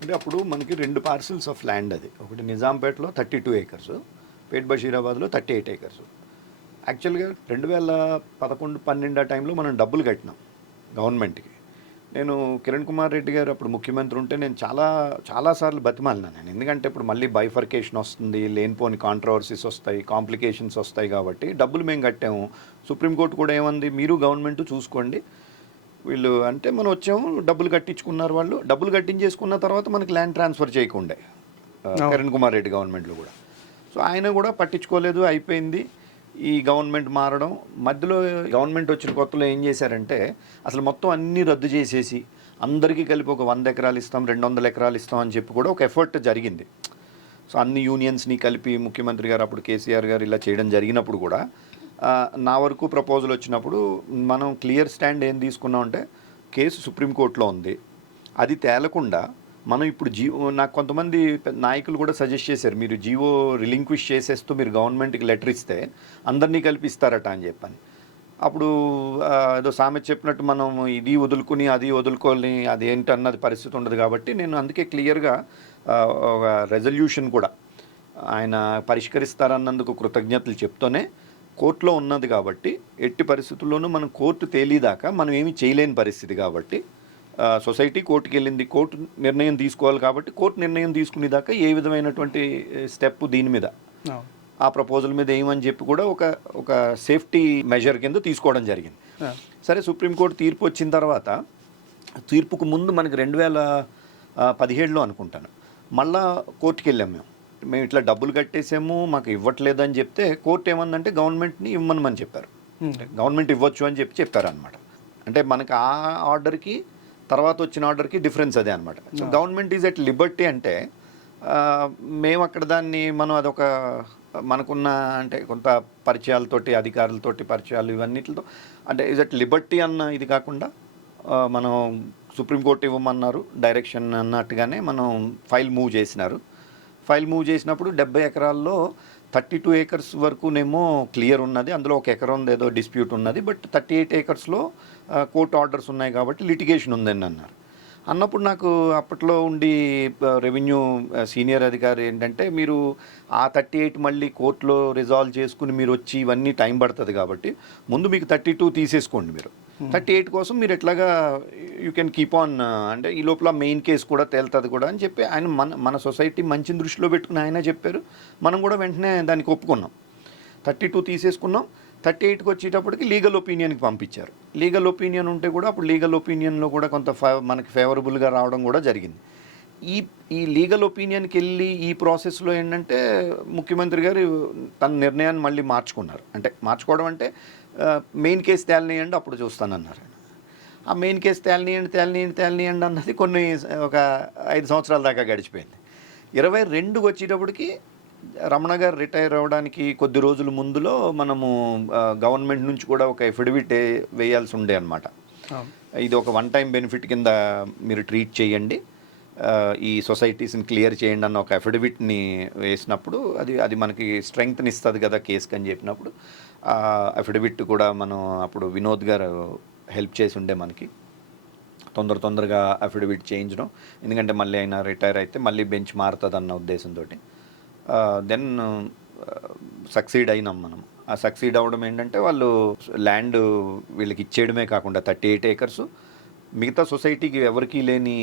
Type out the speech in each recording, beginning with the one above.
అంటే అప్పుడు మనకి 2 పార్సిల్స్ ఆఫ్ ల్యాండ్ అది. ఒకటి నిజాంపేటలో 32 ఏకర్స్, పేట్ బషీరాబాద్లో 38 ఏకర్స్. యాక్చువల్‌గా 2011, 12 ఆ టైంలో మనం డబ్బులు కట్టినాం గవర్నమెంట్‌కి. నేను కిరణ్ కుమార్ రెడ్డి గారు అప్పుడు ముఖ్యమంత్రి ఉంటే నేను చాలా సార్లు బతిమాలినాను నేను. ఎందుకంటే ఇప్పుడు మళ్ళీ బైఫర్కేషన్ వస్తుంది, లేనిపోని కాంట్రవర్సీస్ వస్తాయి, కాంప్లికేషన్స్ వస్తాయి కాబట్టి డబ్బులు మేము కట్టాము. సుప్రీంకోర్టు కూడా ఏమంది, మీరు గవర్నమెంట్ చూసుకోండి వీళ్ళు అంటే, మనం వచ్చాము డబ్బులు కట్టించుకున్నారు వాళ్ళు. డబ్బులు కట్టించేసుకున్న తర్వాత మనకి ల్యాండ్ ట్రాన్స్ఫర్ చేయకుండే కిరణ్ కుమార్ రెడ్డి గవర్నమెంట్లో కూడా. సో ఆయన కూడా పట్టించుకోలేదు, అయిపోయింది. ఈ గవర్నమెంట్ మారడం మధ్యలో, గవర్నమెంట్ వచ్చిన కొత్తలో ఏం చేశారంటే అసలు మొత్తం అన్నీ రద్దు చేసేసి అందరికీ కలిపి ఒక 100 ఎకరాలు ఇస్తాం, 200 ఎకరాలు ఇస్తాం అని చెప్పి కూడా ఒక ఎఫర్ట్ జరిగింది. సో అన్ని యూనియన్స్ని కలిపి ముఖ్యమంత్రి గారు అప్పుడు కేసీఆర్ గారు ఇలా చేయడం జరిగినప్పుడు కూడా నా వరకు ప్రపోజల్ వచ్చినప్పుడు మనం క్లియర్ స్టాండ్ ఏం తీసుకున్నాం అంటే, కేసు సుప్రీంకోర్టులో ఉంది, అది తేలకుండా మనం ఇప్పుడు నాకు కొంతమంది నాయకులు కూడా సజెస్ట్ చేశారు, మీరు జీవో రిలింక్విష్ చేసేస్తూ మీరు గవర్నమెంట్కి లెటర్ ఇస్తే అందరినీ కల్పిస్తారట అని చెప్పని. అప్పుడు ఏదో సామెత చెప్పినట్టు మనం ఇది వదులుకుని అది వదులుకోని అదేంటి అన్నది పరిస్థితి ఉండదు కాబట్టి నేను అందుకే క్లియర్గా ఒక రెజల్యూషన్ కూడా ఆయన పరిష్కరిస్తారన్నందుకు కృతజ్ఞతలు చెప్తూనే, కోర్టులో ఉన్నది కాబట్టి ఎట్టి పరిస్థితుల్లోనూ మనం కోర్టు తేలిదాకా మనం ఏమీ చేయలేని పరిస్థితి కాబట్టి సొసైటీ కోర్టుకి వెళ్ళింది, కోర్టు నిర్ణయం తీసుకోవాలి కాబట్టి కోర్టు నిర్ణయం తీసుకునేదాకా ఏ విధమైనటువంటి స్టెప్ దీని మీద ఆ ప్రపోజల్ మీద ఏమని చెప్పి కూడా ఒక సేఫ్టీ మెజర్ కింద తీసుకోవడం జరిగింది. సరే, సుప్రీంకోర్టు తీర్పు వచ్చిన తర్వాత, తీర్పుకు ముందు మనకి 2017లో అనుకుంటాను మళ్ళా కోర్టుకి వెళ్ళాం మేము ఇట్లా డబ్బులు కట్టేసాము మాకు ఇవ్వట్లేదు అని చెప్తే కోర్టు ఏమందంటే గవర్నమెంట్ని ఇవ్వమని చెప్పారు. గవర్నమెంట్ ఇవ్వచ్చు అని చెప్పారు అనమాట. అంటే మనకు ఆ ఆర్డర్కి తర్వాత వచ్చిన ఆర్డర్కి డిఫరెన్స్ అదే అనమాట. So government is at Liberty అంటే మేము అక్కడ దాన్ని మనం అదొక మనకున్న అంటే కొంత పరిచయాలతోటి, అధికారులతోటి పరిచయాలు ఇవన్నిటితో అంటే ఈజ్ ఎట్ లిబర్టీ అన్న ఇది కాకుండా మనం సుప్రీంకోర్టు ఇవ్వమన్నారు డైరెక్షన్ అన్నట్టుగానే మనం ఫైల్ మూవ్ చేసినారు. ఫైల్ మూవ్ చేసినప్పుడు 70 ఎకరాల్లో 32 ఏకర్స్ వరకునేమో క్లియర్ ఉన్నది, అందులో 1 ఎకరం ఏదో డిస్ప్యూట్ ఉన్నది. బట్ 38 ఏకర్స్లో కోర్టు ఆర్డర్స్ ఉన్నాయి కాబట్టి లిటిగేషన్ ఉందని అన్నారు. అన్నప్పుడు నాకు అప్పట్లో ఉండి రెవెన్యూ సీనియర్ అధికారి ఏంటంటే, మీరు ఆ 38 మళ్ళీ కోర్టులో రిజాల్వ్ చేసుకుని మీరు వచ్చి ఇవన్నీ టైం పడుతుంది కాబట్టి ముందు మీకు 32 తీసేసుకోండి, మీరు 38 కోసం మీరు ఎట్లాగా యూ కెన్ కీప్ ఆన్ అంటే ఈ లోపల మెయిన్ కేసు కూడా తేలుతుంది కూడా అని చెప్పి ఆయన మన సొసైటీ మంచిని దృష్టిలో పెట్టుకుని ఆయన చెప్పారు. మనం కూడా వెంటనే దానికి ఒప్పుకున్నాం, 32 తీసేసుకున్నాం. 38కి వచ్చేటప్పటికి లీగల్ ఒపీనియన్కి పంపించారు. లీగల్ ఒపీనియన్ ఉంటే కూడా అప్పుడు లీగల్ ఒపీనియన్లో కూడా కొంత మనకి ఫేవరబుల్గా రావడం కూడా జరిగింది. ఈ లీగల్ ఒపీనియన్కి వెళ్ళి ఈ ప్రాసెస్లో ఏంటంటే ముఖ్యమంత్రి గారు తన నిర్ణయాన్ని మళ్ళీ మార్చుకున్నారు. అంటే మార్చుకోవడం అంటే మెయిన్ కేసు తేలనీయండి అప్పుడు చూస్తానన్నారు. ఆ మెయిన్ కేసు తేలనీయండి అన్నది ఒక 5 సంవత్సరాల దాకా గడిచిపోయింది. 22కి వచ్చేటప్పటికి రమణ గారు రిటైర్ అవ్వడానికి కొద్ది రోజుల ముందులో మనము గవర్నమెంట్ నుంచి కూడా ఒక ఎఫిడవిట్ వేయాల్సి ఉండే అనమాట. ఇది ఒక వన్ టైం బెనిఫిట్ కింద మీరు ట్రీట్ చేయండి, ఈ సొసైటీస్ని క్లియర్ చేయండి అన్న ఒక అఫిడవిట్ని వేసినప్పుడు అది మనకి స్ట్రెంగ్త్ని ఇస్తుంది కదా కేసుకి అని చెప్పినప్పుడు అఫిడవిట్ కూడా మనం అప్పుడు వినోద్ గారు హెల్ప్ చేసి ఉండే మనకి తొందరగా అఫిడవిట్ చేయించడం. ఎందుకంటే మళ్ళీ అయినా రిటైర్ అయితే మళ్ళీ బెంచ్ మారుతుంది అన్న ఉద్దేశంతో దెన్ సక్సీడ్ అయినాం మనం. ఆ సక్సీడ్ అవ్వడం ఏంటంటే వాళ్ళు ల్యాండ్ వీళ్ళకి ఇచ్చేయడమే కాకుండా 38 ఏకర్స్ మిగతా సొసైటీకి ఎవరికీ లేని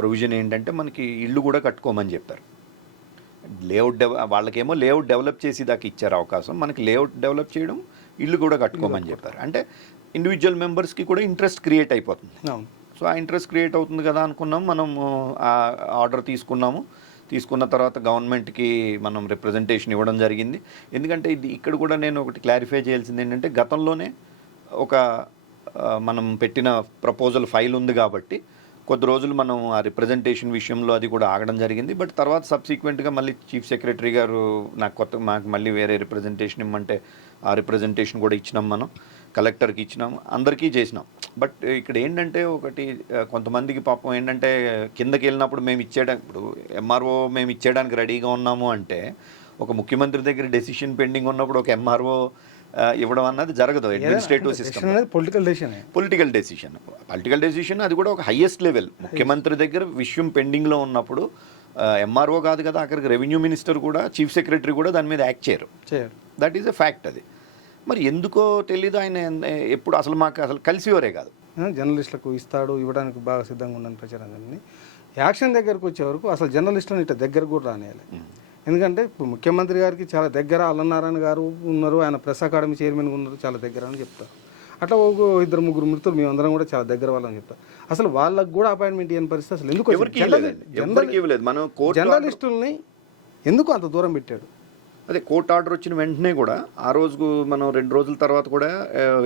ప్రొవిజన్ ఏంటంటే మనకి ఇల్లు కూడా కట్టుకోమని చెప్పారు. లేఅవుట్ వాళ్ళకేమో లేఅవుట్ డెవలప్ చేసి దాకా ఇచ్చారు అవకాశం, మనకి లేఅవుట్ డెవలప్ చేయడం, ఇల్లు కూడా కట్టుకోమని చెప్పారు. అంటే ఇండివిజువల్ మెంబర్స్కి కూడా ఇంట్రెస్ట్ క్రియేట్ అయిపోతుంది. సో ఆ ఇంట్రెస్ట్ క్రియేట్ అవుతుంది కదా అనుకున్నాం, మనం ఆ ఆర్డర్ తీసుకున్న తర్వాత గవర్నమెంట్కి మనం రిప్రజెంటేషన్ ఇవ్వడం జరిగింది. ఎందుకంటే ఇక్కడ కూడా నేను ఒకటి క్లారిఫై చేయాల్సింది ఏంటంటే, గతంలోనే మనం పెట్టిన ప్రపోజల్ ఫైల్ ఉంది కాబట్టి కొద్ది రోజులు మనం ఆ రిప్రజెంటేషన్ విషయంలో అది కూడా ఆగడం జరిగింది. బట్ తర్వాత సబ్సిక్వెంట్గా మళ్ళీ చీఫ్ సెక్రటరీ గారు మాకు మళ్ళీ వేరే రిప్రజెంటేషన్ ఇమ్మంటే ఆ రిప్రజెంటేషన్ కూడా ఇచ్చినాం, మనం కలెక్టర్కి ఇచ్చినాం, అందరికీ చేసినాం. బట్ ఇక్కడ ఏంటంటే ఒకటి కొంతమందికి పాపం ఏంటంటే కిందకి వెళ్ళినప్పుడు ఇప్పుడు ఎంఆర్ఓ మేము ఇచ్చేయడానికి రెడీగా ఉన్నాము అంటే, ఒక ముఖ్యమంత్రి దగ్గర డెసిషన్ పెండింగ్ ఉన్నప్పుడు ఒక ఎంఆర్ఓ ఇవ్వడం అన్నది జరగదు. అడ్మినిస్ట్రేటివ్ సిస్టమ్ పొలిటికల్ డెసిషన్ అది కూడా ఒక హైయెస్ట్ లెవెల్. ముఖ్యమంత్రి దగ్గర విషయం పెండింగ్లో ఉన్నప్పుడు ఎంఆర్ఓ కాదు కదా, అక్కడికి రెవెన్యూ మినిస్టర్ కూడా చీఫ్ సెక్రటరీ కూడా దాని మీద యాక్ట్ చేయరు. That is a fact. అది మరి ఎందుకో తెలీదు. ఆయన ఎప్పుడు అసలు మాకు అసలు కలిసివరే కాదు. జర్నలిస్టులకు ఇవ్వడానికి బాగా సిద్ధంగా ఉన్నాను ప్రచారాన్ని. యాక్షన్ దగ్గరకు వచ్చే వరకు అసలు జర్నలిస్టులను ఇట్లా దగ్గర కూడా రానియాలి. ఎందుకంటే ఇప్పుడు ముఖ్యమంత్రి గారికి చాలా దగ్గర అల్లనారాయణ గారు ఉన్నారు, ఆయన ప్రెస్ అకాడమీ చైర్మన్ ఉన్నారు, చాలా దగ్గర అని చెప్తారు. అట్లా ఒక 2-3 మిత్రులు మేమందరం కూడా చాలా దగ్గర వాళ్ళని చెప్తారు. అసలు వాళ్ళకు కూడా అపాయింట్మెంట్ ఇవ్వని పరిస్థితి అసలు ఎందుకు? జర్నలిస్టుల్ని ఎందుకు అంత దూరం పెట్టాడు? అదే కోర్టు ఆర్డర్ వచ్చిన వెంటనే కూడా ఆ రోజు మనం 2 రోజుల తర్వాత కూడా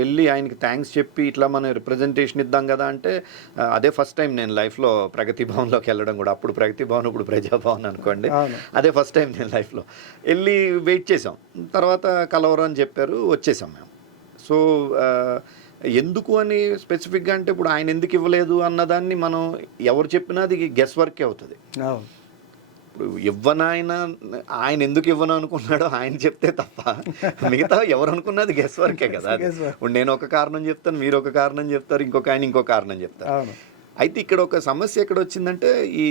వెళ్ళి ఆయనకి థ్యాంక్స్ చెప్పి ఇట్లా మనం రిప్రజెంటేషన్ ఇద్దాం కదా అంటే, అదే ఫస్ట్ టైం నేను లైఫ్లో ప్రగతి భవన్లోకి వెళ్ళడం కూడా. అప్పుడు ప్రగతి భవన్, ఇప్పుడు ప్రజాభవన్ అనుకోండి. అదే ఫస్ట్ టైం నేను లైఫ్లో వెళ్ళి వెయిట్ చేసాం. తర్వాత కలవరం అని చెప్పారు, వచ్చేసాం మేము. సో ఎందుకు అని స్పెసిఫిక్గా అంటే ఇప్పుడు ఆయన ఎందుకు ఇవ్వలేదు అన్నదాన్ని మనం ఎవరు చెప్పినా అది గెస్ వర్కే అవుతుంది. ఇప్పుడు ఆయన ఎందుకు ఇవ్వను అనుకున్నాడో ఆయన చెప్తే తప్ప మిగతా ఎవరు అనుకున్నది గెస్ వర్కే కదా. ఇప్పుడు నేను ఒక కారణం చెప్తాను, మీరు ఒక కారణం చెప్తారు, ఇంకొక ఆయన ఇంకో కారణం చెప్తారు. అయితే ఇక్కడ ఒక సమస్య ఎక్కడ వచ్చిందంటే, ఈ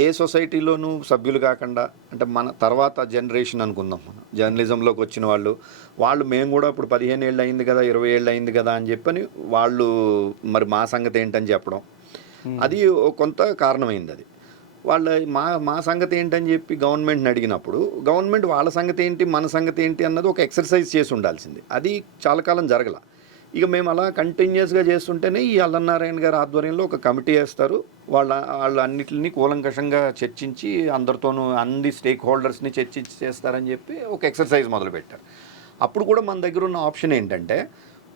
ఏ సొసైటీలోనూ సభ్యులు కాకుండా, అంటే మన తర్వాత జనరేషన్ అనుకుందాం, మనం జర్నలిజంలోకి వచ్చిన వాళ్ళు మేము కూడా ఇప్పుడు 15 ఏళ్ళు అయింది కదా, 20 ఏళ్ళు అయింది కదా అని చెప్పని వాళ్ళు మరి మా సంగతి ఏంటని చెప్పడం, అది కొంత కారణమైంది. అది వాళ్ళ మా సంగతి ఏంటని చెప్పి గవర్నమెంట్ని అడిగినప్పుడు గవర్నమెంట్ వాళ్ళ సంగతి ఏంటి మన సంగతి ఏంటి అన్నది ఒక ఎక్సర్సైజ్ చేసి ఉండాల్సింది. అది చాలా కాలం జరగల. ఇక మేము అలా కంటిన్యూస్గా చేస్తుంటేనే ఈ అల్లనారాయణ గారి ఆధ్వర్యంలో ఒక కమిటీ వేస్తారు. వాళ్ళు అన్నిటిని కూలంకషంగా చర్చించి అందరితోనూ అన్ని స్టేక్ హోల్డర్స్ని చర్చించి చేస్తారని చెప్పి ఒక ఎక్సర్సైజ్ మొదలుపెట్టారు. అప్పుడు కూడా మన దగ్గర ఉన్న ఆప్షన్ ఏంటంటే,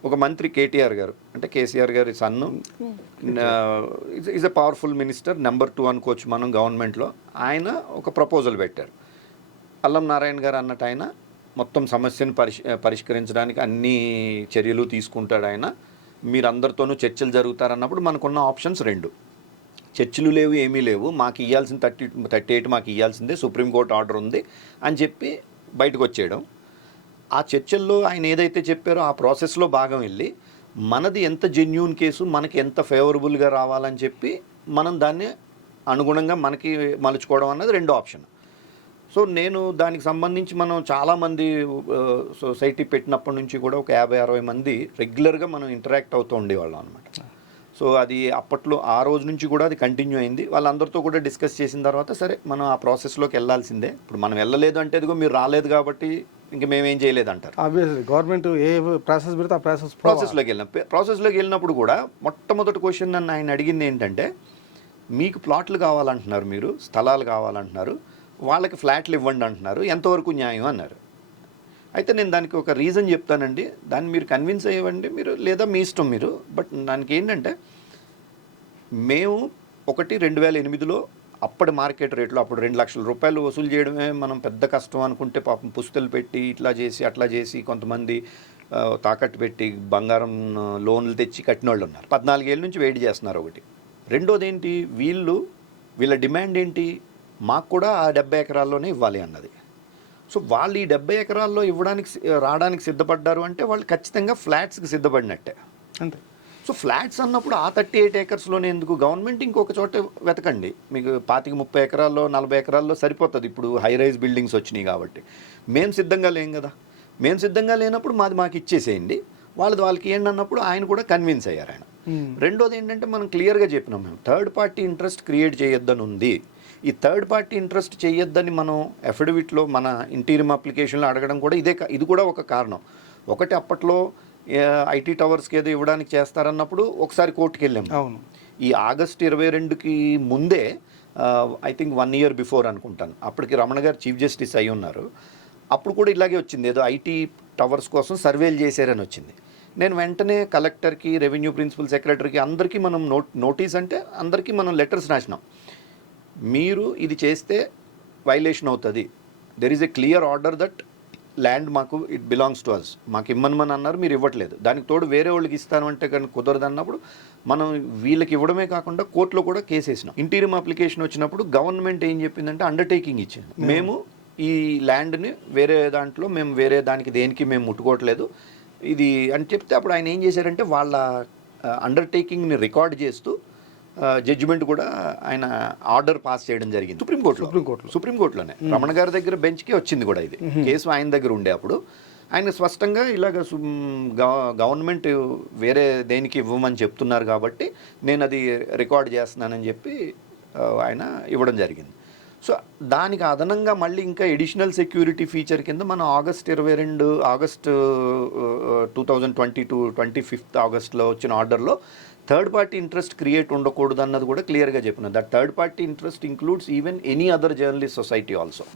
ఒక మంత్రి కేటీఆర్ గారు, అంటే కేసీఆర్ గారి son, is a powerful minister, number 2 అనుకోవచ్చు మనం గవర్నమెంట్లో. ఆయన ఒక ప్రపోజల్ పెట్టారు. అల్లం నారాయణ గారు అన్నట్టు ఆయన మొత్తం సమస్యను పరిష్కరించడానికి అన్ని చర్యలు తీసుకుంటాడు ఆయన, మీరందరితోనూ చర్చలు జరుగుతారన్నప్పుడు మనకున్న ఆప్షన్స్ 2. చర్చలు లేవు, ఏమీ లేవు, మాకు ఇవ్వాల్సిన 38 మాకు ఇవ్వాల్సిందే, సుప్రీంకోర్టు ఆర్డర్ ఉంది అని చెప్పి బయటకు వచ్చేయడం. ఆ చర్చల్లో ఆయన ఏదైతే చెప్పారో ఆ ప్రాసెస్లో భాగం వెళ్ళి మనది ఎంత జెన్యూన్ కేసు, మనకి ఎంత ఫేవరబుల్గా రావాలని చెప్పి మనం దాన్ని అనుగుణంగా మనకి మలుచుకోవడం అన్నది 2వ ఆప్షన్. సో నేను దానికి సంబంధించి మనం చాలామంది సొసైటీ పెట్టినప్పటి నుంచి కూడా ఒక 50-60 మంది రెగ్యులర్గా మనం ఇంటరాక్ట్ అవుతూ ఉండేవాళ్ళం అనమాట. సో అది అప్పట్లో ఆ రోజు నుంచి కూడా అది కంటిన్యూ అయింది. వాళ్ళందరితో కూడా డిస్కస్ చేసిన తర్వాత సరే మనం ఆ ప్రాసెస్లోకి వెళ్ళాల్సిందే. ఇప్పుడు మనం వెళ్ళలేదు అంటే ఎదుగో మీరు రాలేదు కాబట్టి ఇంక మేమేం చేయలేదు అంటారు. గవర్నమెంట్ ఏ ప్రాసెస్ పెడితే ఆ ప్రాసెస్లోకి వెళ్ళినప్పుడు కూడా మొట్టమొదటి క్వశ్చన్ నన్ను ఆయన అడిగింది ఏంటంటే, మీకు ప్లాట్లు కావాలంటున్నారు, మీరు స్థలాలు కావాలంటున్నారు, వాళ్ళకి ఫ్లాట్లు ఇవ్వండి అంటున్నారు, ఎంతవరకు న్యాయం అన్నారు. అయితే నేను దానికి ఒక రీజన్ చెప్తానండి, దాన్ని మీరు కన్విన్స్ అయ్యండి మీరు, లేదా మీ ఇష్టం మీరు. బట్ దానికి ఏంటంటే, మేము 2008లో అప్పటి మార్కెట్ రేట్లో అప్పుడు 2 లక్షల రూపాయలు వసూలు చేయడమే మనం పెద్ద కష్టం అనుకుంటే, పాపం పుస్తలు పెట్టి ఇట్లా చేసి అట్లా చేసి కొంతమంది తాకట్టు పెట్టి బంగారం లోన్లు తెచ్చి కట్టిన వాళ్ళు ఉన్నారు. 14 ఏళ్ళ నుంచి వెయిట్ చేస్తున్నారు. ఒకటి. రెండోది ఏంటి, వీళ్ళ డిమాండ్ ఏంటి, మాకు కూడా ఆ 70 ఎకరాల్లోనే ఇవ్వాలి అన్నది. సో వాళ్ళు ఈ 70 ఎకరాల్లో రావడానికి సిద్ధపడ్డారు అంటే వాళ్ళు ఖచ్చితంగా ఫ్లాట్స్కి సిద్ధపడినట్టే అంతే. సో ఫ్లాట్స్ అన్నప్పుడు ఆ 38 ఏకర్స్లోనే ఎందుకు, గవర్నమెంట్ ఇంకొక చోట వెతకండి. మీకు 25-30 ఎకరాల్లో 40 ఎకరాల్లో సరిపోతుంది. ఇప్పుడు హై రైజ్ బిల్డింగ్స్ వచ్చినాయి కాబట్టి. మేము సిద్ధంగా లేం కదా. మేము సిద్ధంగా లేనప్పుడు మాకు ఇచ్చేసేయండి, వాళ్ళకి ఏంటి అన్నప్పుడు ఆయన కూడా కన్విన్స్ అయ్యారు ఆయన. రెండోది ఏంటంటే, మనం క్లియర్గా చెప్పినాం, మేము థర్డ్ పార్టీ ఇంట్రెస్ట్ క్రియేట్ చేయొద్దని ఉంది. ఈ థర్డ్ పార్టీ ఇంట్రెస్ట్ చేయొద్దని మనం అఫిడవిట్లో మన ఇంటీరియం అప్లికేషన్లో అడగడం కూడా ఇది కూడా ఒక కారణం. ఒకటి, అప్పట్లో ఐటీ టవర్స్కి ఏదో ఇవ్వడానికి చేస్తారన్నప్పుడు ఒకసారి కోర్టుకి వెళ్ళాము. అవును. ఈ ఆగస్టు 22కి ముందే, ఐ థింక్ 1 year బిఫోర్ అనుకుంటాను, అప్పటికి రమణ గారు చీఫ్ జస్టిస్ అయి ఉన్నారు. అప్పుడు కూడా ఇలాగే వచ్చింది, ఏదో ఐటీ టవర్స్ కోసం సర్వేలు చేశారని వచ్చింది. నేను వెంటనే కలెక్టర్కి, రెవెన్యూ ప్రిన్సిపల్ సెక్రటరీకి అందరికీ మనం నోటీస్ అంటే అందరికీ మనం లెటర్స్ రాసినాం. మీరు ఇది చేస్తే వైలేషన్ అవుతుంది, there is a clear order that land మాకు ఇట్ బిలాంగ్స్ టు అస్, మాకు ఇమ్మని అన్నారు, మీరు ఇవ్వట్లేదు, దానికి తోడు వేరే వాళ్ళకి ఇస్తాను అంటే కానీ కుదరదు అన్నప్పుడు మనం వీళ్ళకి ఇవ్వడమే కాకుండా కోర్టులో కూడా కేసు వేసినాం. ఇంటీరియం అప్లికేషన్ వచ్చినప్పుడు గవర్నమెంట్ ఏం చెప్పిందంటే అండర్టేకింగ్ ఇచ్చింది, మేము ఈ ల్యాండ్ని వేరే దాంట్లో మేము వేరే దానికి దేనికి మేము ముట్టుకోవట్లేదు ఇది అని చెప్తే అప్పుడు ఆయన ఏం చేశారంటే వాళ్ళ అండర్టేకింగ్ని రికార్డ్ చేస్తూ జడ్జిమెంట్ కూడా ఆయన ఆర్డర్ పాస్ చేయడం జరిగింది సుప్రీంకోర్టులోనే రమణ గారి దగ్గర బెంచ్కే వచ్చింది కూడా ఇది కేసు ఆయన దగ్గర ఉండే అప్పుడు ఆయన స్పష్టంగా ఇలాగ గవర్నమెంట్ వేరే దేనికి ఇవ్వమని చెప్తున్నారు కాబట్టి నేను అది రికార్డ్ చేస్తున్నానని చెప్పి ఆయన ఇవ్వడం జరిగింది. సో దానికి అదనంగా మళ్ళీ ఇంకా ఎడిషనల్ సెక్యూరిటీ ఫీచర్ కింద మనం ఆగస్ట్ 2022 25th ఆగస్ట్లో వచ్చిన ఆర్డర్లో థర్డ్ పార్టీ ఇంట్రెస్ట్ క్రియేట్ ఉండకూడదు అన్నది కూడా క్లియర్గా చెప్పిన that third party interest includes even any other journalist society also.